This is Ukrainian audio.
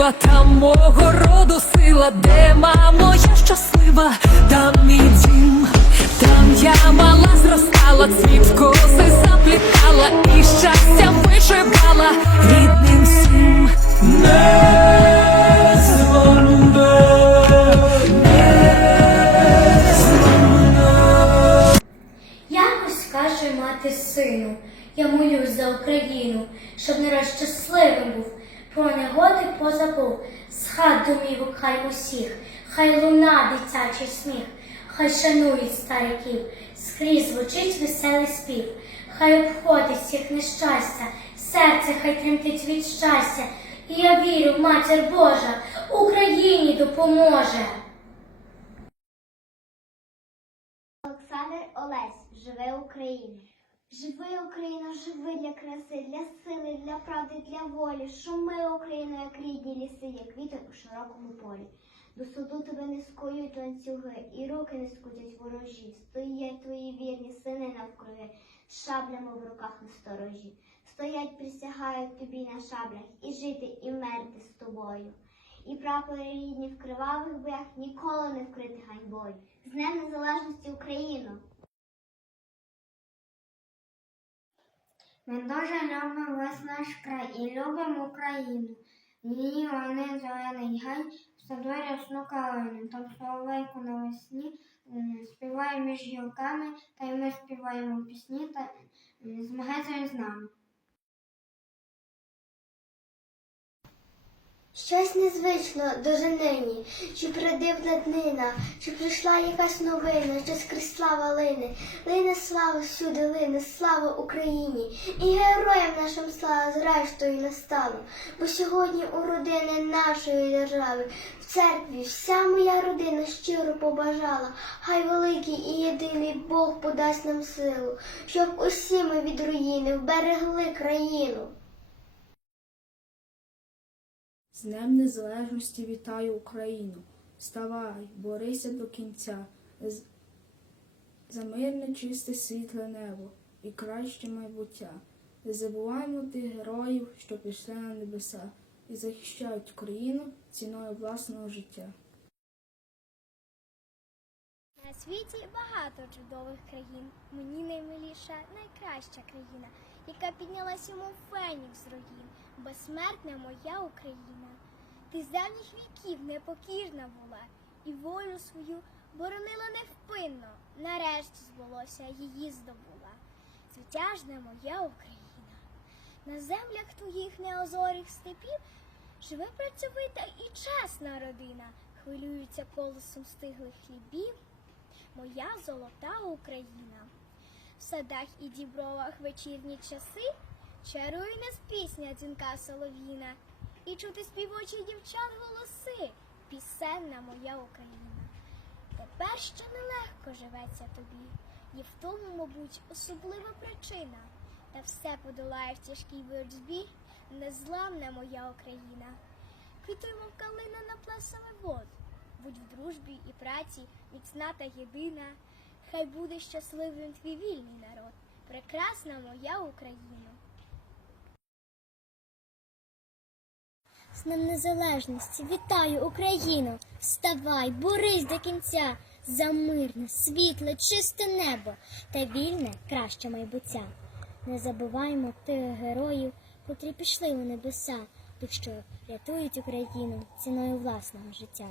красива, там мого роду сила, де мамо, я щаслива, там мій дім, там я мала зростала, цвіт в коси заплітала і щастя вишивала. Рідним всім. Якось каже мати сину, я молюсь за Україну, щоб нараз щасливим був, про негоди позабув, з хат домівок хай усіх, хай луна дитячий сміх, хай шанують стариків, скрізь звучить веселий спів, хай обходить всіх нещастя, серце хай тремтить від щастя, і я вірю, матір Божа, Україні допоможе. Олександр Олесь, живе Україна. Живи Україна, живи для краси, для сили, для правди, для волі. Шуми Україна, як рідні ліси, як вітер у широкому полі. До суду тебе не скують ланцюги, і руки не скутять ворожі. Стоять твої вірні сини навкруги, з шаблями в руках на сторожі. Стоять, присягають тобі на шаблях, і жити, і мерти з тобою. І прапори рідні в кривавих боях ніколи не вкрити ганьбою. З Днем Незалежності Україну! Ми дуже любимо весь наш край і любимо Україну. Її вони зелений гай, в саду рясну калину, там соловейку навесні співає між гілками, та й ми співаємо пісні та змагається з нами. Щось незвично дуже нині, чи придивна днина, чи прийшла якась новина, чи скрізь слава лине, слава всюди лине, слава Україні, і героям нашим слава зрештою настану, бо сьогодні у родини нашої держави, в церкві вся моя родина щиро побажала, хай великий і єдиний Бог подасть нам силу, щоб усі ми від руїни вберегли країну. З Днем Незалежності вітаю Україну. Вставай, борися до кінця. За мирне, чисте, світле небо і краще майбуття. Не забуваємо тих героїв, що пішли на небеса і захищають Україну ціною власного життя. На світі багато чудових країн. Мені наймиліша найкраща країна, яка піднялась йому фенікс з руїн. Безсмертна моя Україна. Ти з давніх віків непокірна була і волю свою боронила невпинно. Нарешті збулося, її здобула. Звитяжна моя Україна. На землях твоїх неозорих степів живе працьовита і чесна родина. Хвилюються колесом стиглих хлібів моя золота Україна. В садах і дібровах вечірні часи чарує нас пісня дзвінка солов'їна, і чути співочі дівчат голоси, пісенна моя Україна. Тепер ще нелегко живеться тобі, і в тому, мабуть, особлива причина. Та все подолає в тяжкій боротьбі незламна моя Україна. Квітуй, мов калина на плесами вод, будь в дружбі і праці міцна та єдина. Хай буде щасливим твій вільний народ, прекрасна моя Україна. З Днем Незалежності вітаю Україну! Вставай, борись до кінця за мирне, світле, чисте небо та вільне краще майбуття. Не забуваймо тих героїв, котрі пішли у небеса, тих, що рятують Україну ціною власного життя.